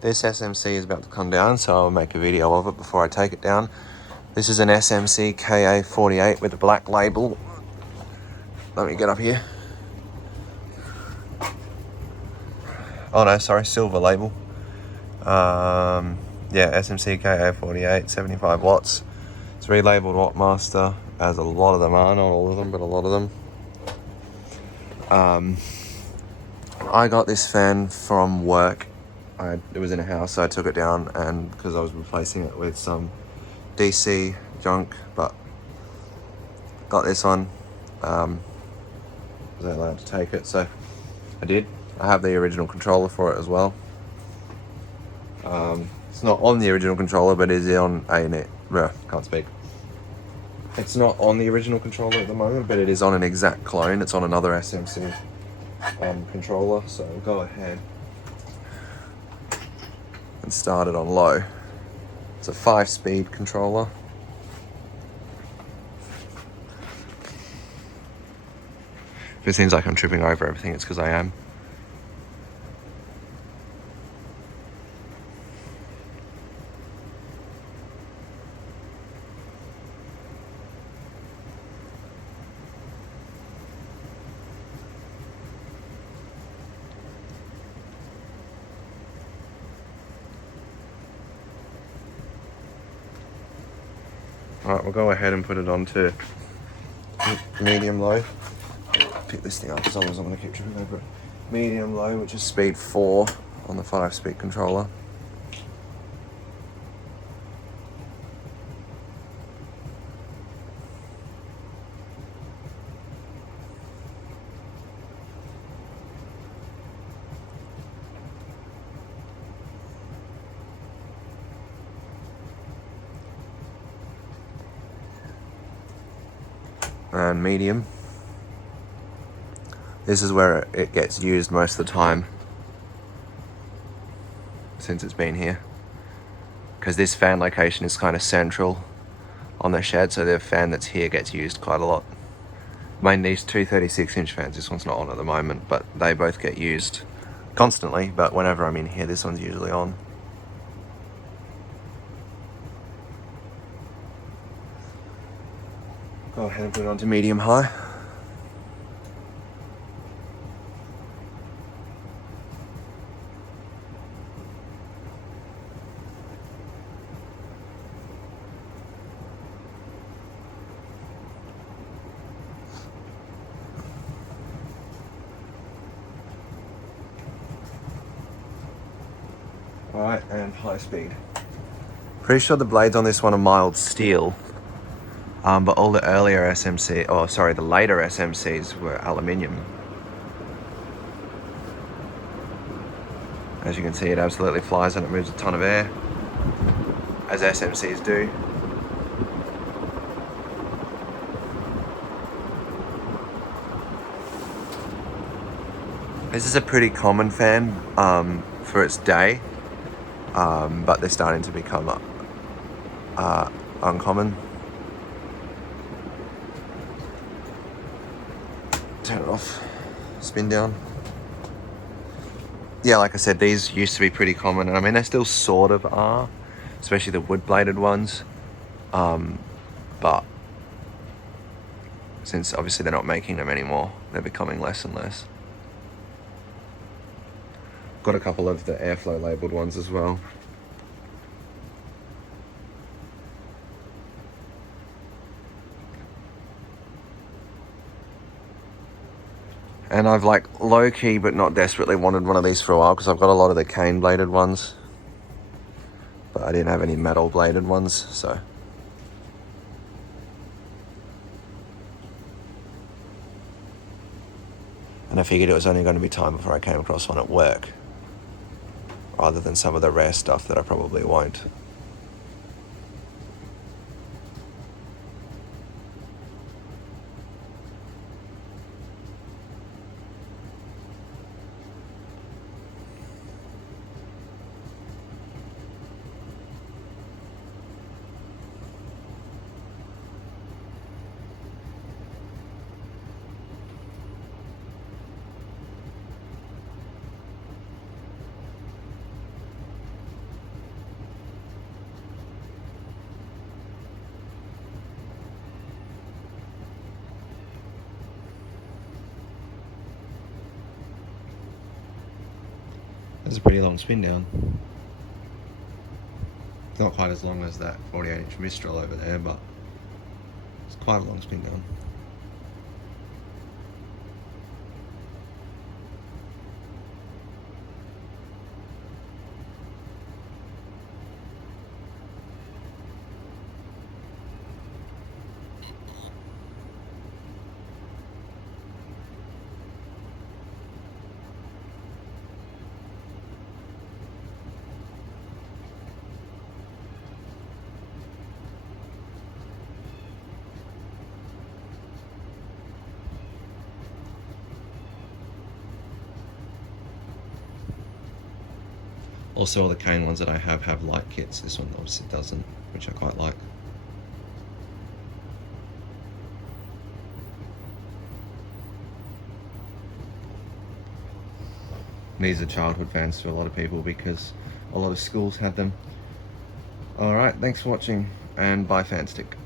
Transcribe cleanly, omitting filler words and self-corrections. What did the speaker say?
This SMC is about to come down, so I'll make a video of it before I take it down. This is an SMC KA48 with a black label. Let me get up here. Oh no, sorry, silver label. Yeah, SMC KA48, 75 watts. It's relabeled wattmaster, as a lot of them are, not all of them, but a lot of them. I got this fan from work. It was in a house, so I took it down, and because I was replacing it with some DC junk, but got this one. Was I allowed to take it? So I did. I have the original controller for it as well. It's not on the original controller, but it is on can't speak. It's not on the original controller at the moment, but it is on an exact clone. It's on another SMC controller, so I'll go ahead and start it on low. It's a 5-speed controller. If it seems like I'm tripping over everything, it's because I am. Alright, we'll go ahead and put it on to medium low. Pick this thing up because otherwise I'm going to keep tripping over it. Medium low, which is speed 4 on the 5-speed controller. And medium. This is where it gets used most of the time since it's been here, because this fan location is kind of central on the shed, so the fan that's here gets used quite a lot. I mean, these two 36-inch fans, this one's not on at the moment, but they both get used constantly, but whenever I'm in here, this one's usually on. Go ahead and put it on to medium high. Alright, and high speed. Pretty sure the blades on this one are mild steel. But all the earlier the later SMCs were aluminium. As you can see, it absolutely flies and it moves a ton of air, as SMCs do. This is a pretty common fan for its day, but they're starting to become uncommon. Turn it off, spin down. Yeah, like I said, these used to be pretty common, and I mean they still sort of are, especially the wood bladed ones, but since obviously they're not making them anymore, they're becoming less and less. Got a couple of the airflow labeled ones as well. And I've like low-key but not desperately wanted one of these for a while, because I've got a lot of the cane bladed ones, but I didn't have any metal bladed ones, so. And I figured it was only going to be time before I came across one at work, rather than some of the rare stuff that I probably won't. That's a pretty long spin down. It's not quite as long as that 48-inch Mistral over there, but it's quite a long spin down. Also, all the cane ones that I have light kits. This one obviously doesn't, which I quite like. These are childhood fans to a lot of people because a lot of schools have them. Alright, thanks for watching, and bye Fanstick.